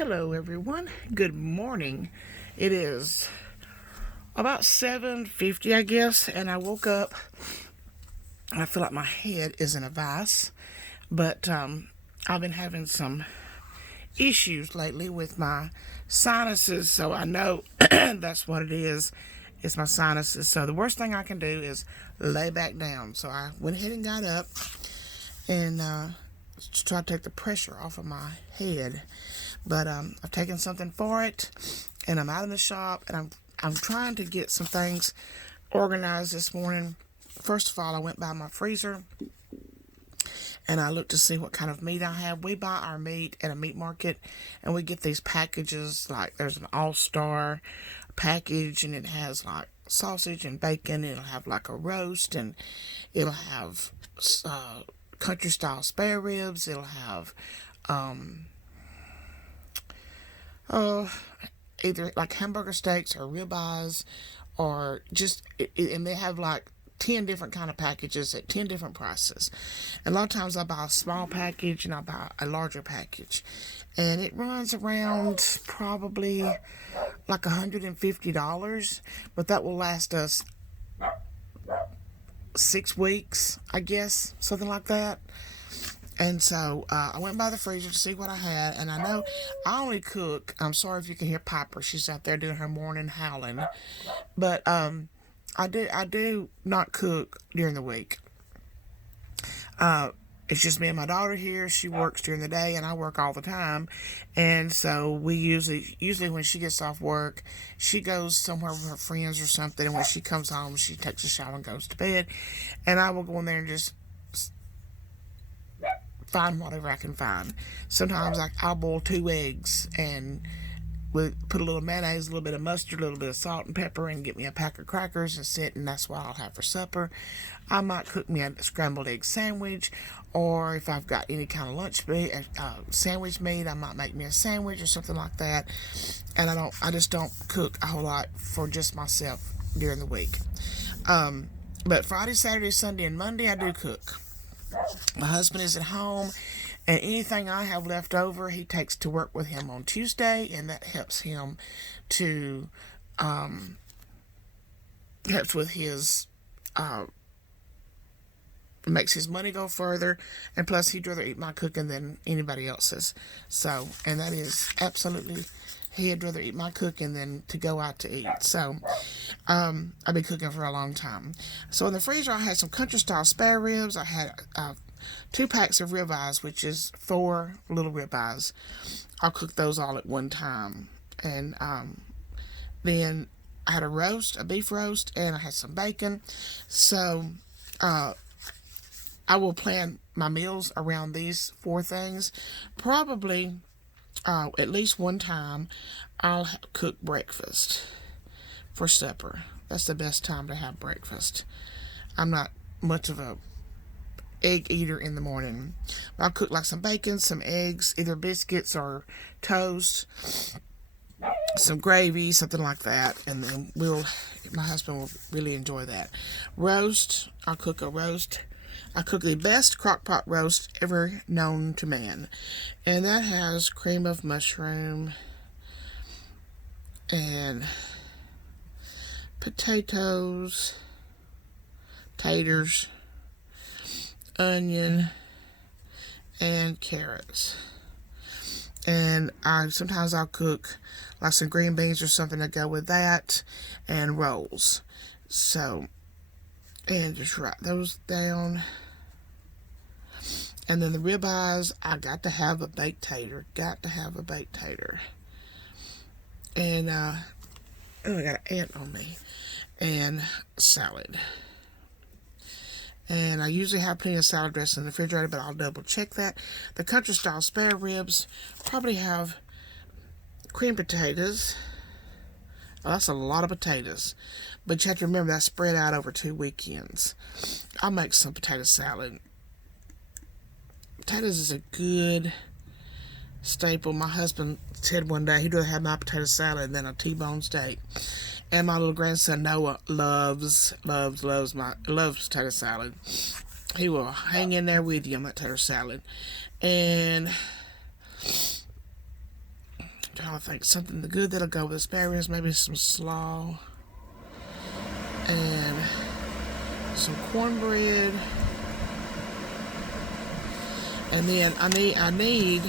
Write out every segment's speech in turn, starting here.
Hello everyone. Good morning. It is about 7:50, I guess, and I woke up and I feel like my head is in a vice, but I've been having some issues lately with my sinuses, so I know that's what it is. It's my sinuses. So the worst thing I can do is lay back down. So I went ahead and got up and to try to take the pressure off of my head. But I've taken something for it, and I'm out in the shop, and I'm trying to get some things organized this morning. First of all, I went by my freezer, and I looked to see what kind of meat I have. We buy our meat at a meat market, and we get these packages. Like there's an all-star package, and it has like sausage and bacon. It'll have like a roast, and it'll have country style spare ribs. It'll have either like hamburger steaks or ribeyes, or just and they have like 10 different kind of packages at 10 different prices. And a lot of times I buy a small package and I buy a larger package, and it runs around probably like $150, but that will last us 6 weeks, I guess, something like that. And so I went by the freezer to see what I had, and I know I only cook. I'm sorry if you can hear Piper; she's out there doing her morning howling. But I do not cook during the week. It's just me and my daughter here. She works during the day, and I work all the time. And so we usually when she gets off work, she goes somewhere with her friends or something. And when she comes home, she takes a shower and goes to bed. And I will go in there and just find whatever I can find. Sometimes I'll boil 2 eggs and put a little mayonnaise, a little bit of mustard, a little bit of salt and pepper, and get me a pack of crackers and sit, and that's what I'll have for supper. I might cook me a scrambled egg sandwich, or if I've got any kind of lunch meat, sandwich meat, I might make me a sandwich or something like that. And I just don't cook a whole lot for just myself during the week. But Friday, Saturday, Sunday, and Monday I do cook. My husband is at home, and anything I have left over, he takes to work with him on Tuesday, and that helps him to helps with his makes his money go further, and plus he'd rather eat my cooking than anybody else's. So, and that is absolutely, he'd rather eat my cooking than to go out to eat. So, I've been cooking for a long time. So in the freezer, I had some country style spare ribs. I had 2 packs of ribeyes, which is 4 little ribeyes. I'll cook those all at one time. And then I had a beef roast, and I had some bacon. So I will plan my meals around these 4 things. Probably at least one time I'll cook breakfast for supper. That's the best time to have breakfast. I'm not much of a egg eater in the morning. I'll cook like some bacon, some eggs, either biscuits or toast, some gravy, something like that, and then my husband will really enjoy that. Roast, I'll cook a roast. I cook the best crock pot roast ever known to man, and that has cream of mushroom and potatoes, taters, onion, and carrots. And sometimes I'll cook like some green beans or something to go with that, and rolls. So, and just write those down. And then the ribeyes, I got to have a baked tater. And I got an ant on me. And salad. And I usually have plenty of salad dressing in the refrigerator, but I'll double check that. The country style spare ribs probably have cream potatoes. Oh, that's a lot of potatoes. But you have to remember that's spread out over 2 weekends. I'll make some potato salad. Potatoes is a good staple. My husband said one day he'd rather have my potato salad than a T-bone steak. And my little grandson Noah loves potato salad. He will hang in there with you on that tater salad. And trying to think something good that'll go with the spare ribs. Maybe some slaw and some cornbread. And then I need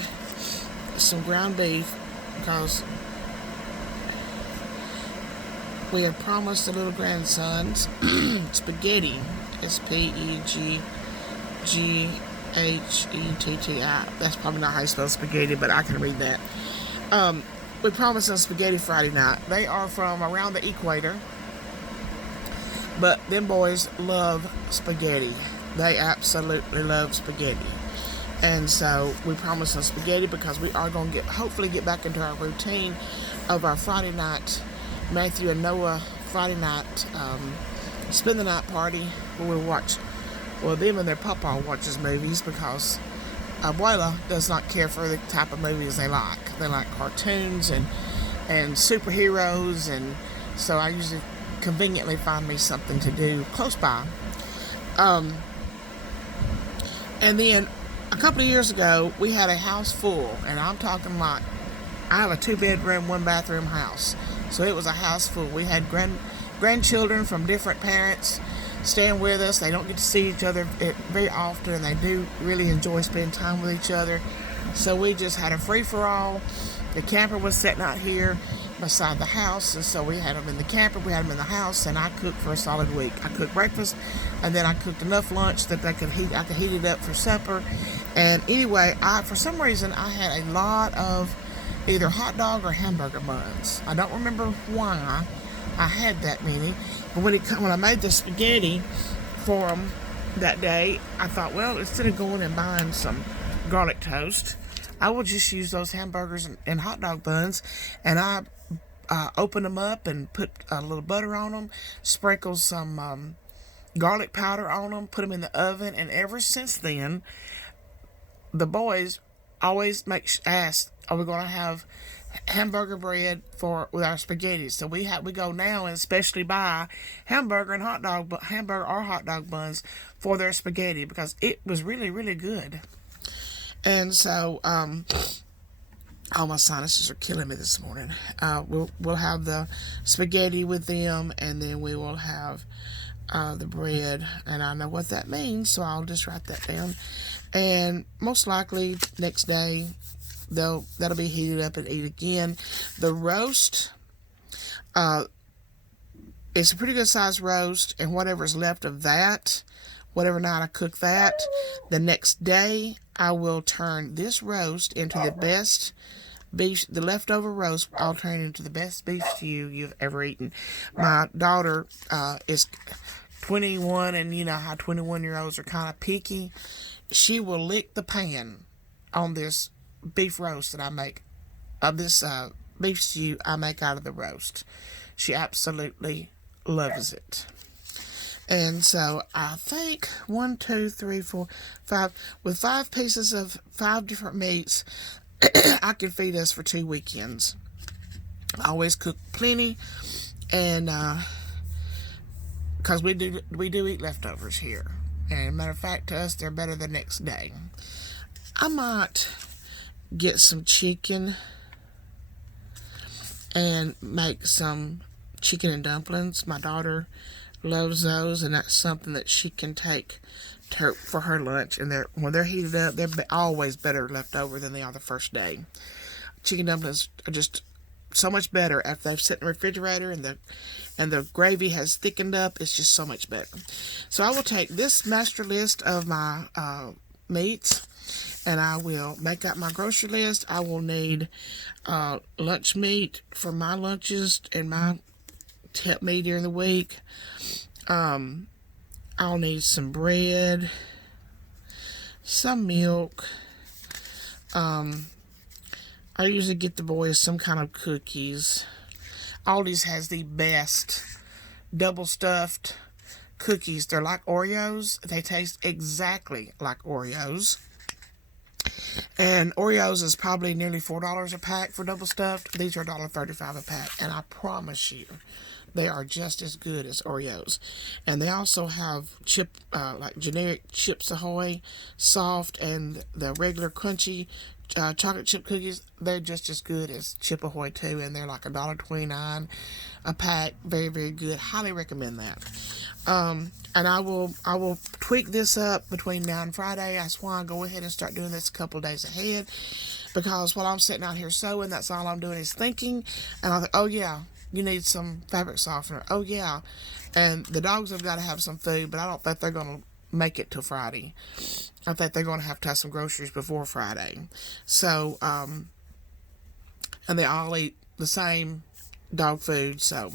some ground beef because we had promised the little grandsons spaghetti. SPEGGHETTI. That's probably not how you spell spaghetti, but I can read that. We promised them spaghetti Friday night. They are from around the equator, but them boys love spaghetti. They absolutely love spaghetti. And so we promised them spaghetti because we are going to hopefully get back into our routine of our Friday night, Matthew and Noah Friday night spend the night party where we watch, well, them and their papa watches movies because Abuela does not care for the type of movies they like. They like cartoons and superheroes, and so I usually conveniently find me something to do close by. And then a couple of years ago, we had a house full, and I'm talking like, I have a 2-bedroom, 1-bathroom house. So it was a house full. We had grandchildren from different parents staying with us. They don't get to see each other very often, and they do really enjoy spending time with each other. So we just had a free-for-all. The camper was sitting out here beside the house, and so we had them in the camper, we had them in the house, and I cooked for a solid week. I cooked breakfast, and then I cooked enough lunch that I could heat it up for supper. And anyway, for some reason, I had a lot of either hot dog or hamburger buns. I don't remember why I had that many, but when I made the spaghetti for them that day, I thought, well, instead of going and buying some garlic toast, I will just use those hamburgers and hot dog buns, and I opened them up and put a little butter on them, sprinkled some garlic powder on them, put them in the oven, and ever since then, the boys always ask, are we going to have hamburger bread with our spaghetti? So we go now and especially buy hamburger or hot dog buns for their spaghetti because it was really, really good. And so, oh, my sinuses are killing me this morning. We'll have the spaghetti with them, and then we will have the bread, and I know what that means, so I'll just write that down. And most likely next day, that'll be heated up and eat again. The roast, it's a pretty good sized roast, and whatever's left of that, whatever night I cook that, the next day I will turn this roast into the best beef, the leftover roast, I'll turn it into the best beef stew you've ever eaten. My daughter is 21, and you know how 21-year-olds are kind of picky. She will lick the pan on this beef roast that I make, of this beef stew I make out of the roast. She absolutely loves it. And so I think 1, 2, 3, 4, 5, with 5 pieces of 5 different meats, I can feed us for 2 weekends. I always cook plenty, and because we do eat leftovers here. And matter of fact, to us, they're better the next day. I might get some chicken and make some chicken and dumplings. My daughter loves those, and that's something that she can take for her lunch. And when they're heated up, they're always better left over than they are the first day. Chicken dumplings are just so much better after they've sit in the refrigerator and the gravy has thickened up. It's just so much better. So I will take this master list of my meats, and I will make out my grocery list. I will need lunch meat for my lunches and my to help me during the week. I'll need some bread, some milk. I usually get the boys some kind of cookies. Aldi's has the best double stuffed cookies. They're like Oreos. They taste exactly like Oreos. And Oreos is probably nearly $4 a pack for double stuffed. These are $1.35 a pack. And I promise you, They are just as good as Oreos. And they also have like generic Chips Ahoy, soft, and the regular crunchy chocolate chip cookies. They're just as good as Chip Ahoy too, and they're like $1.29 a pack. Very, very good. Highly recommend that. And I will tweak this up between now and Friday. That's why I go ahead and start doing this a couple of days ahead, because while I'm sitting out here sewing, that's all I'm doing is thinking. And I think, oh yeah, you need some fabric softener. Oh yeah, and the dogs have got to have some food, but I don't think they're gonna make it till Friday. I think they're gonna have to have some groceries before Friday. So and they all eat the same dog food, so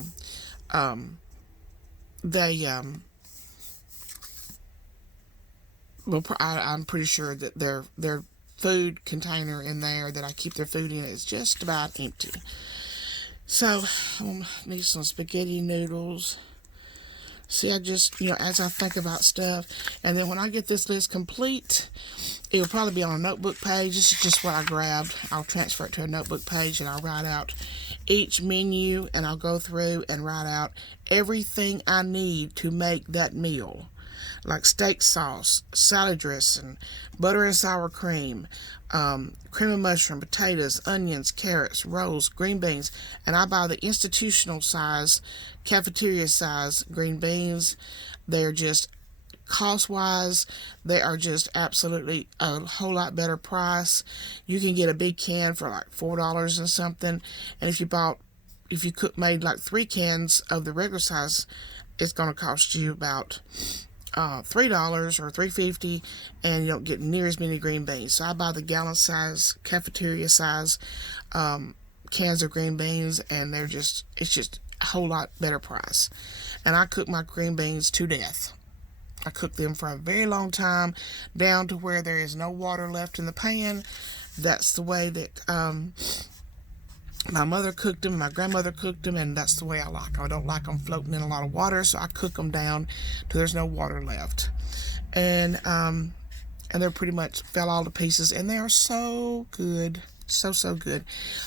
they well, I'm pretty sure that their food container in there that I keep their food in is just about empty. So I need some spaghetti noodles. See, I just, as I think about stuff, and then when I get this list complete, it'll probably be on a notebook page. This is just what I grabbed. I'll transfer it to a notebook page, and I'll write out each menu, and I'll go through and write out everything I need to make that meal, like steak sauce, salad dressing, butter and sour cream, cream of mushroom, potatoes, onions, carrots, rolls, green beans. And I buy the institutional size, cafeteria size green beans. They're just, cost-wise, they are just absolutely a whole lot better price. You can get a big can for like $4 and something. And if you made like 3 cans of the regular size, it's going to cost you about $3 or $3.50, and you don't get near as many green beans. So I buy the gallon size, cafeteria size cans of green beans, and it's just a whole lot better price. And I cook my green beans to death. I cook them for a very long time, down to where there is no water left in the pan. That's the way that my mother cooked them, my grandmother cooked them, and that's the way I like them. I don't like them floating in a lot of water, so I cook them down till there's no water left. And they're pretty much fell all to pieces, and they are so good. So good.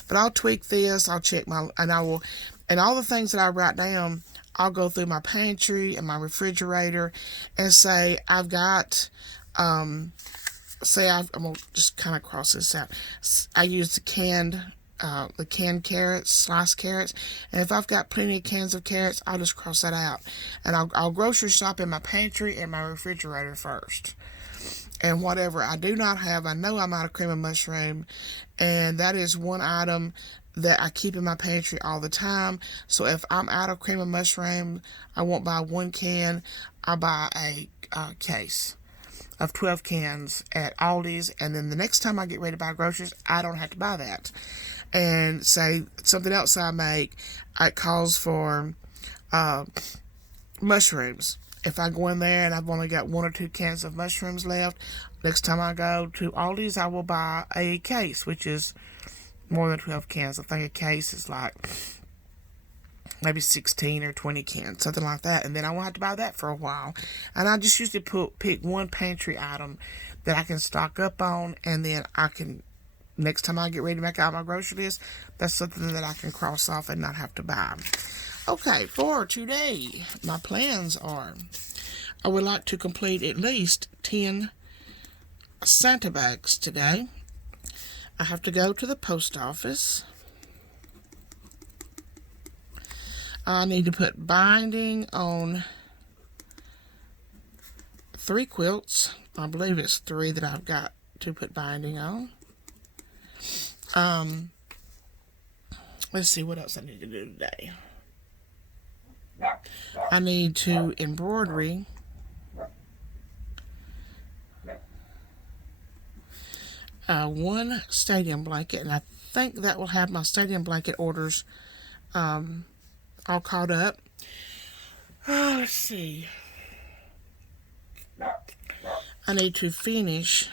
But I'll tweak this, I'll check and all the things that I write down, I'll go through my pantry and my refrigerator and say, I've got, I'm going to just kind of cross this out. I use the canned carrots, sliced carrots, and if I've got plenty of cans of carrots, I'll just cross that out. And I'll grocery shop in my pantry and my refrigerator first. And whatever I do not have, I know I'm out of cream of mushroom, and that is one item that I keep in my pantry all the time. So if I'm out of cream of mushroom, I won't buy 1 can, I'll buy a case of 12 cans at Aldi's, and then the next time I get ready to buy groceries, I don't have to buy that. And say something else I make, it calls for mushrooms. If I go in there and I've only got 1 or 2 cans of mushrooms left, next time I go to Aldi's, I will buy a case, which is more than 12 cans. I think a case is like maybe 16 or 20 cans, something like that. And then I won't have to buy that for a while. And I just usually pick one pantry item that I can stock up on, and then I can, next time I get ready to make out my grocery list, that's something that I can cross off and not have to buy. Okay, for today, my plans are, I would like to complete at least 10 Santa bags today. I have to go to the post office. I need to put binding on 3 quilts. I believe it's 3 that I've got to put binding on. Let's see what else I need to do today. I need to embroidery one stadium blanket, and I think that will have my stadium blanket orders all caught up. Let's see. I need to finish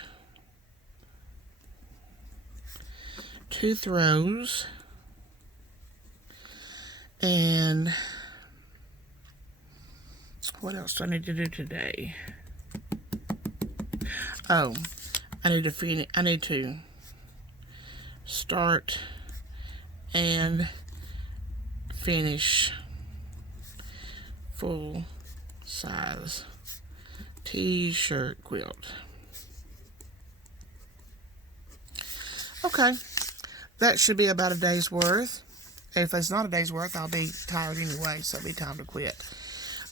2 throws, and what else do I need to do today? Oh, I need to start and finish full size t-shirt quilt. Okay, that should be about a day's worth. If it's not a day's worth, I'll be tired anyway, so it'll be time to quit.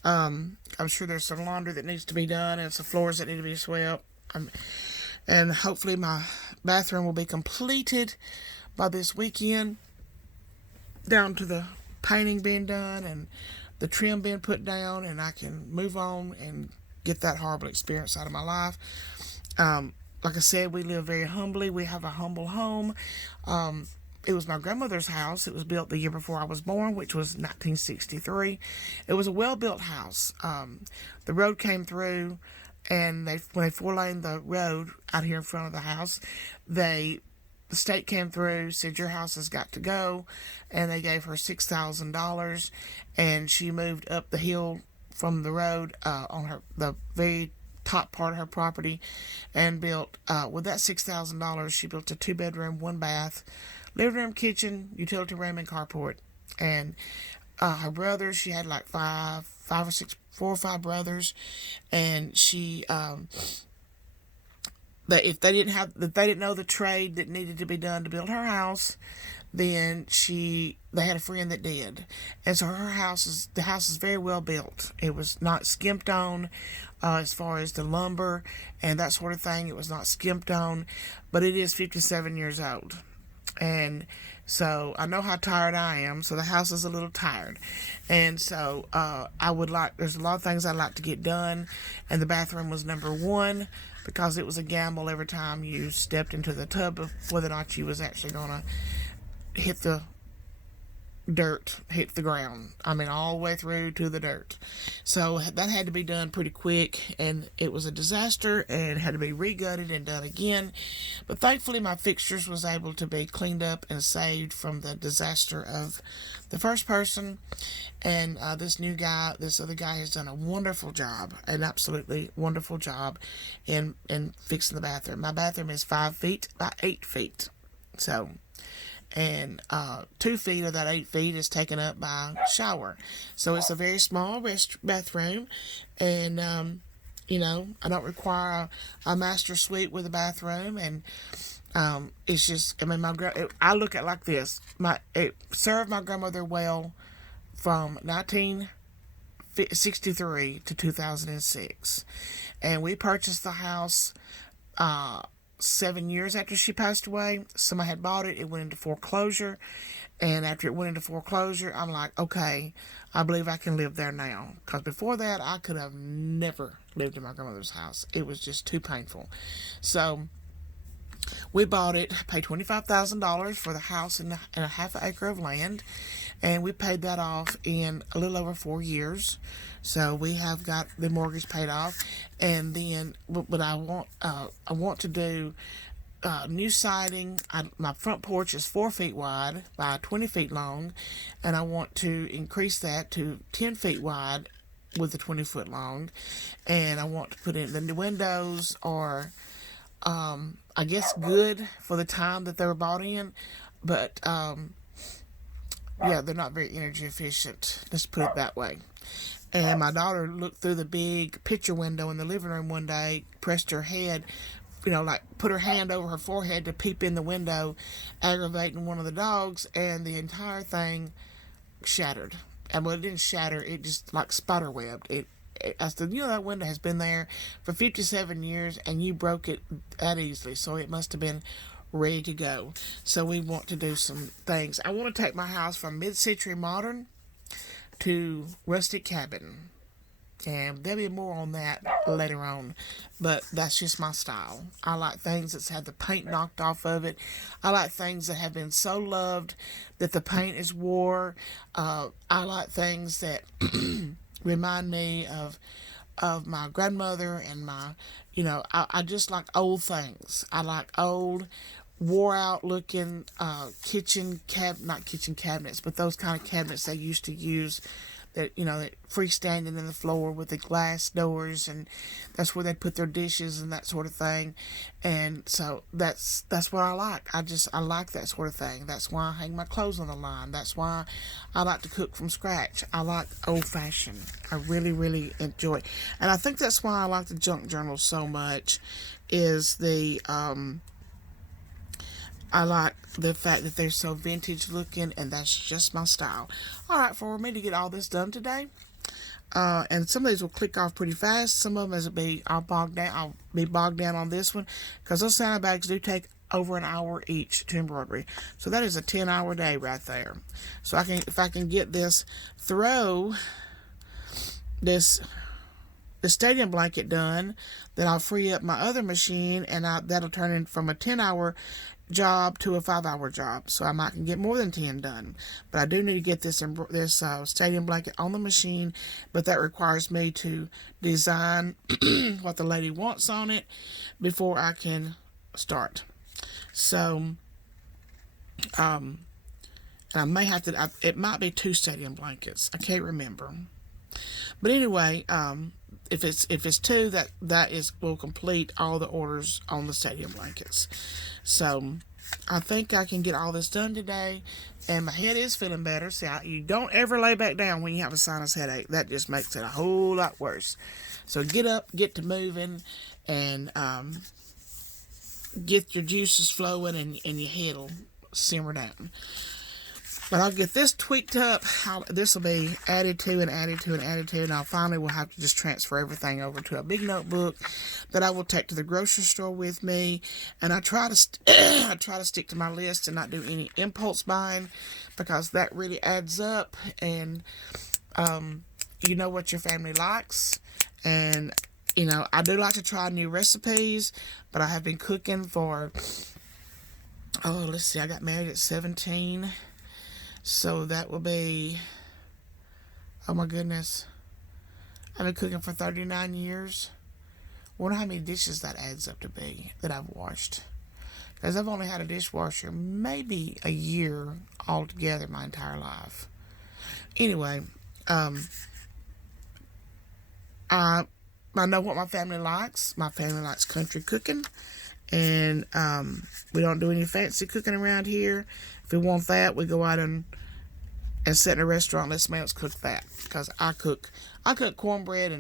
I'm sure there's some laundry that needs to be done and some floors that need to be swept. And hopefully my bathroom will be completed by this weekend, down to the painting being done and the trim being put down, and I can move on and get that horrible experience out of my life. Like I said, we live very humbly. We have a humble home. It was my grandmother's house. It was built the year before I was born, which was 1963. It was a well-built house. The road came through, and when they four-laned the road out here in front of the house, the state came through, said your house has got to go, and they gave her $6,000, and she moved up the hill from the road on the very top part of her property, and built with that $6,000. She built a 2-bedroom, 1-bath, living room, kitchen, utility room, and carport. And her brothers, she had like four or five brothers, and she that if they didn't know the trade that needed to be done to build her house, then they had a friend that did. And so the house is very well built. It was not skimped on as far as the lumber and that sort of thing. It was not skimped on, but it is 57 years old. And so I know how tired I am, so the house is a little tired. And so there's a lot of things I'd like to get done, and the bathroom was number one, because it was a gamble every time you stepped into the tub of whether or not you was actually going to hit the ground. I mean, all the way through to the dirt. So that had to be done pretty quick, and it was a disaster, and had to be re-gutted and done again. But thankfully, my fixtures was able to be cleaned up and saved from the disaster of the first person. And this other guy has done a wonderful job, an absolutely wonderful job in fixing the bathroom. My bathroom is 5 feet by 8 feet. So, and 2 feet of that 8 feet is taken up by shower. So it's a very small bathroom, and I don't require a master suite with a bathroom, and it's just, I mean, I look at it like this. It served my grandmother well from 1963 to 2006, and we purchased the house 7 years after she passed away. Somebody had bought it. It went into foreclosure. And after it went into foreclosure, I'm like, okay, I believe I can live there now. Because before that, I could have never lived in my grandmother's house. It was just too painful. So we bought it, paid $25,000 for the house and a half an acre of land. And we paid that off in a little over 4 years. So we have got the mortgage paid off. And then, but I want to do new siding. My front porch is 4 feet wide by 20 feet long, and I want to increase that to 10 feet wide with the 20-foot long. And I want to put in the windows are, I guess, good for the time that they were bought in, but yeah, they're not very energy efficient. Let's put it that way. And my daughter looked through the big picture window in the living room one day, pressed her head, like put her hand over her forehead to peep in the window, aggravating one of the dogs, and the entire thing shattered. And well, it didn't shatter, it just like spiderwebbed. I said, that window has been there for 57 years, and you broke it that easily, so it must have been ready to go. So we want to do some things. I want to take my house from mid-century modern to rustic cabin, and there'll be more on that later on, but that's just my style. I like things that's had the paint knocked off of it. I like things that have been so loved that the paint is wore. I like things that remind me of my grandmother and my, I just like old things. I like old, wore out looking not kitchen cabinets, but those kind of cabinets they used to use that, that freestanding in the floor with the glass doors, and that's where they put their dishes and that sort of thing. And so that's what I like. I like that sort of thing. That's why I hang my clothes on the line. That's why I like to cook from scratch. I like old fashioned. I really, really enjoy it. And I think that's why I like the junk journal so much, is I like the fact that they're so vintage looking, and that's just my style. All right, for me to get all this done today, and some of these will click off pretty fast. Some of them will be I'll be bogged down on this one, because those sandbags do take over an hour each to embroidery. So that is a 10-hour day right there. So if I can get this the stadium blanket done, then I'll free up my other machine, and that'll turn in from a 10-hour job to a 5-hour job. So I might can get more than 10 done. But I do need to get this stadium blanket on the machine, but that requires me to design what the lady wants on it before I can start. So, and I may have to, it might be 2 stadium blankets. I can't remember. But anyway, if it's 2, will complete all the orders on the stadium blankets. So I think I can get all this done today, and my head is feeling better. See, you don't ever lay back down when you have a sinus headache. That just makes it a whole lot worse. So get up, get to moving, and get your juices flowing, and your head will simmer down. But I'll get this tweaked up. This will be added to and added to and added to, and I finally will have to just transfer everything over to a big notebook that I will take to the grocery store with me. And I try to stick to my list and not do any impulse buying, because that really adds up. And you know what your family likes, and I do like to try new recipes, but I have been cooking for let's see, I got married at 17. So that will be, oh my goodness, I've been cooking for 39 years. Wonder how many dishes that adds up to be that I've washed. Because I've only had a dishwasher maybe a year altogether my entire life. Anyway, I know what my family likes. My family likes country cooking. And we don't do any fancy cooking around here. If we want that, we go out and sit in a restaurant and let somebody else cook that. Because I cook cornbread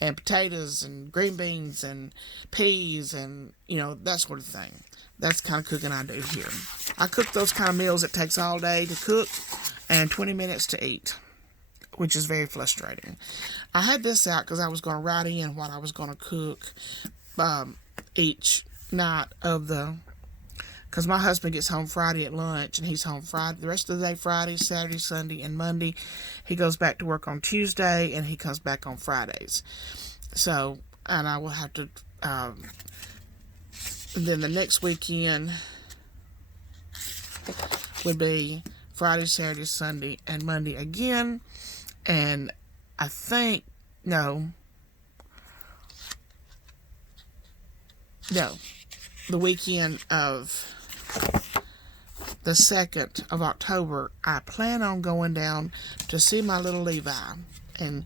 and potatoes and green beans and peas and, that sort of thing. That's the kind of cooking I do here. I cook those kind of meals that takes all day to cook and 20 minutes to eat, which is very frustrating. I had this out because I was going to write in what I was going to cook each night because my husband gets home Friday at lunch, and he's home Friday the rest of the day, Friday, Saturday, Sunday, and Monday. He goes back to work on Tuesday, and he comes back on Fridays. So, and I will have to then the next weekend would be Friday, Saturday, Sunday, and Monday again. And I think the weekend of the 2nd of October, I plan on going down to see my little Levi and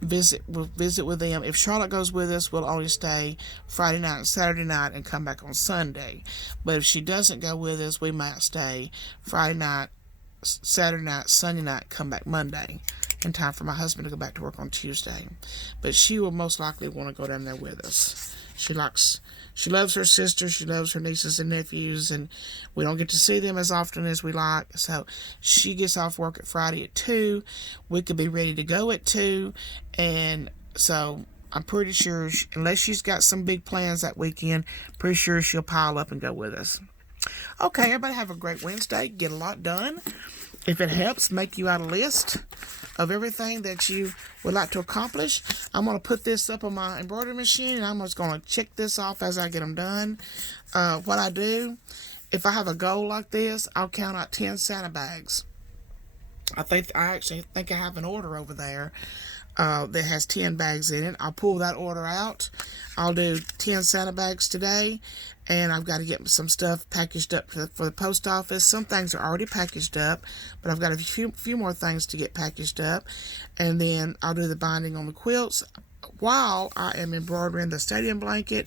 visit with them. If Charlotte goes with us, we'll only stay Friday night and Saturday night and come back on Sunday. But if she doesn't go with us, we might stay Friday night, Saturday night, Sunday night, come back Monday, in time for my husband to go back to work on Tuesday. But she will most likely want to go down there with us. She loves her sister, she loves her nieces and nephews, and we don't get to see them as often as we like. So she gets off work at Friday at 2. We could be ready to go at 2. And so I'm pretty sure, unless she's got some big plans that weekend, pretty sure she'll pile up and go with us. Okay, everybody have a great Wednesday. Get a lot done. If it helps, make you out a list of everything that you would like to accomplish. I'm going to put this up on my embroidery machine, and I'm just going to check this off as I get them done. What I do, if I have a goal like this, I'll count out 10 Santa bags. I actually think I have an order over there that has 10 bags in it. I'll pull that order out. I'll do 10 Santa bags today, and I've got to get some stuff packaged up for the post office. Some things are already packaged up, but I've got a few more things to get packaged up, and then I'll do the binding on the quilts while I am embroidering the stadium blanket.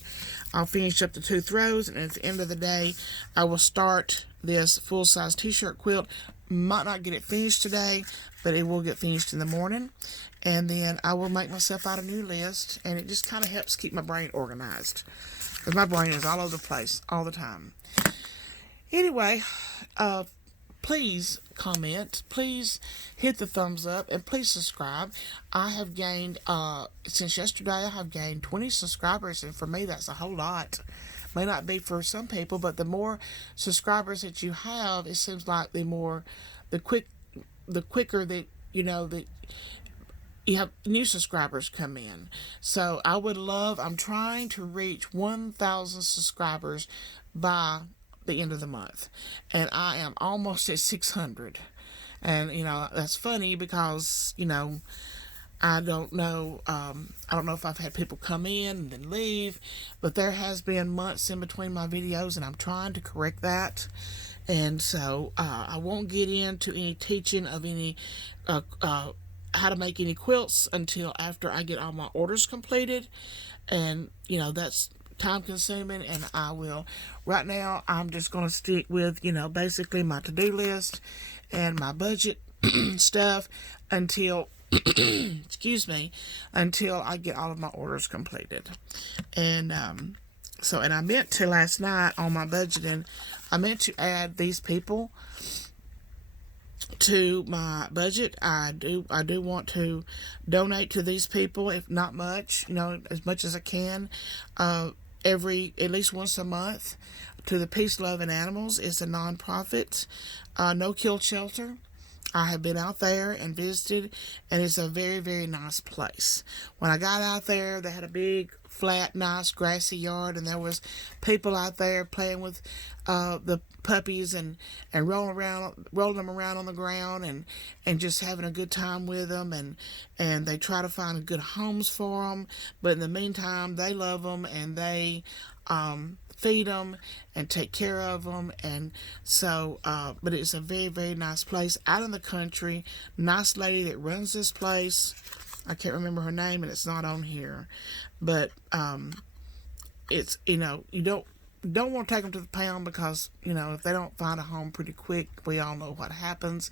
I'll finish up the 2 throws, and at the end of the day, I will start this full-size t-shirt quilt. Might not get it finished today, but it will get finished in the morning, and then I will make myself out a new list, and it just kind of helps keep my brain organized, because my brain is all over the place all the time. Anyway, please comment, please hit the thumbs up, and please subscribe. I have gained, since yesterday, I have gained 20 subscribers, and for me, that's a whole lot. May not be for some people, but the more subscribers that you have, it seems like the quicker that, that you have new subscribers come in. So I'm trying to reach 1,000 subscribers by the end of the month, and I am almost at 600. And that's funny because I don't know if I've had people come in and then leave, but there has been months in between my videos, and I'm trying to correct that. And so I won't get into any teaching of any how to make any quilts until after I get all my orders completed, and that's time consuming, and right now I'm just going to stick with basically my to-do list and my budget stuff until excuse me, until I get all of my orders completed. And and I meant to last night on my budgeting, I meant to add these people to my budget. I do want to donate to these people, if not much, as much as I can, at least once a month, to the Peace, Love, and Animals. It's a non-profit, no-kill shelter. I have been out there and visited, and it's a very, very nice place. When I got out there, they had a big, flat, nice, grassy yard, and there was people out there playing with the puppies and rolling them around on the ground and just having a good time with them, and they try to find good homes for them, but in the meantime, they love them, and they feed them and take care of them. And so but it's a very, very nice place out in the country. Nice lady that runs this place, I can't remember her name, and it's not on here, but it's you don't want to take them to the pound, because if they don't find a home pretty quick, we all know what happens.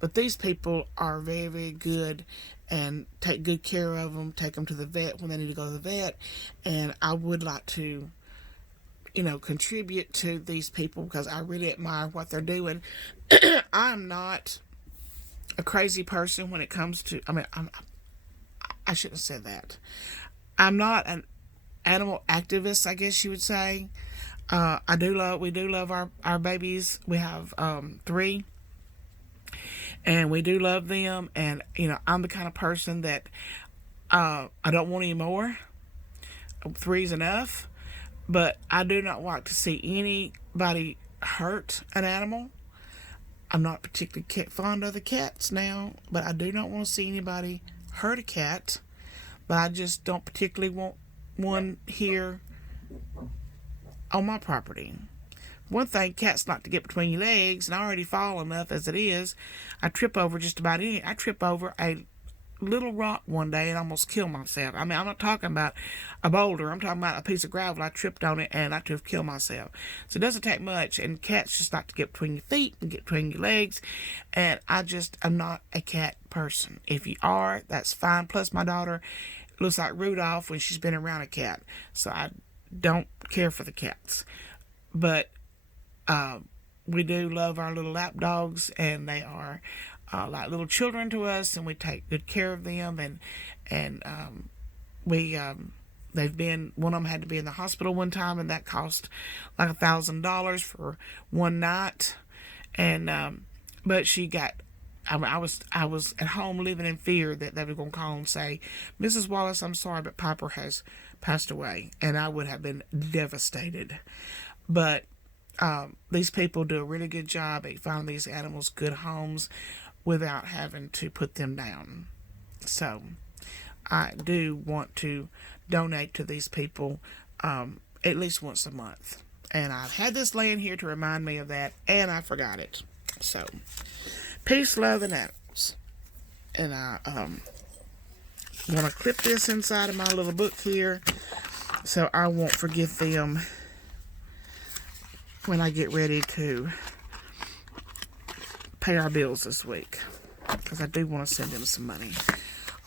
But these people are very, very good and take good care of them, take them to the vet when they need to go to the vet. And I would like to contribute to these people, because I really admire what they're doing. I'm not a crazy person when it comes to, I shouldn't have said that. I'm not an animal activist, I guess you would say. We do love our babies. We have 3, and we do love them. And I'm the kind of person that I don't want any more. 3's enough. But I do not want to see anybody hurt an animal. I'm not particularly fond of the cats now, but I do not want to see anybody hurt a cat. But I just don't particularly want one here on my property. One thing, cats like to get between your legs, and I already fall enough as it is. I trip over just about anything. I trip over a little rock one day and almost kill myself. I'm not talking about a boulder. I'm talking about a piece of gravel. I tripped on it and I could have killed myself. So it doesn't take much, and cats just like to get between your feet and get between your legs, and I'm not a cat person. If you are, that's fine. Plus, my daughter looks like Rudolph when she's been around a cat, so I don't care for the cats. But we do love our little lap dogs, and they are like little children to us, and we take good care of them. And they've been, one of them had to be in the hospital one time, and that cost like $1,000 for one night. And but she got, I was at home living in fear that they were going to call and say, "Mrs. Wallace, I'm sorry, but Piper has passed away," and I would have been devastated. But these people do a really good job at finding these animals good homes without having to put them down. So I do want to donate to these people at least once a month. And I've had this laying here to remind me of that, and I forgot it. So, peace, love, and animals. And I want to clip this inside of my little book here so I won't forget them when I get ready to pay our bills this week, because I do want to send them some money.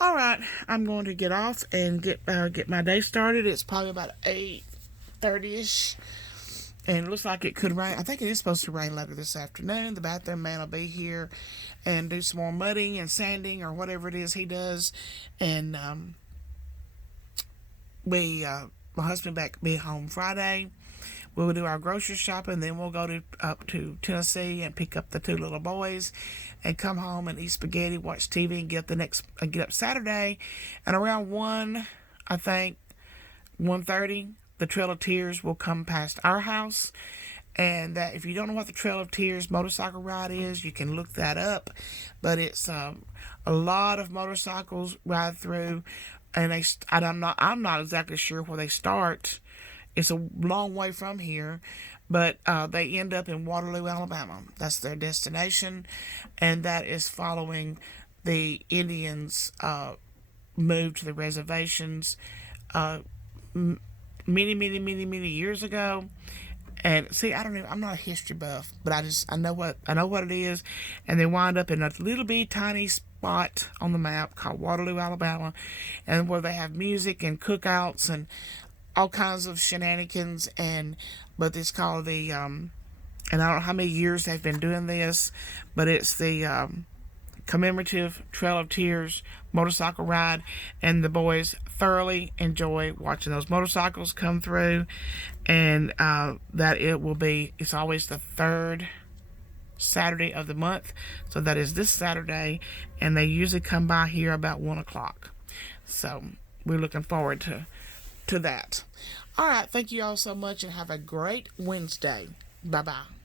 All right, I'm going to get off and get my day started. It's probably about 8:30ish, and it looks like it could rain. I think it is supposed to rain later this afternoon. The bathroom man will be here and do some more mudding and sanding or whatever it is he does, and my husband be home Friday. We'll do our grocery shopping, then we'll go up to Tennessee and pick up the 2 little boys, and come home and eat spaghetti, watch TV, and get up Saturday, and around 1:30, the Trail of Tears will come past our house. And that, if you don't know what the Trail of Tears motorcycle ride is, you can look that up. But it's a lot of motorcycles ride through, and I'm not exactly sure where they start. It's a long way from here, but they end up in Waterloo, Alabama. That's their destination, and that is following the Indians' move to the reservations many years ago. And see, I'm not a history buff, but I know what it is. And they wind up in a little bitty tiny spot on the map called Waterloo, Alabama, and where they have music and cookouts and all kinds of shenanigans. But it's called the and I don't know how many years they've been doing this, but it's the commemorative Trail of Tears motorcycle ride, and the boys thoroughly enjoy watching those motorcycles come through. And it's always the 3rd Saturday of the month, so that is this Saturday, and they usually come by here about 1 o'clock. So we're looking forward to that. All right, thank you all so much, and have a great Wednesday. Bye bye.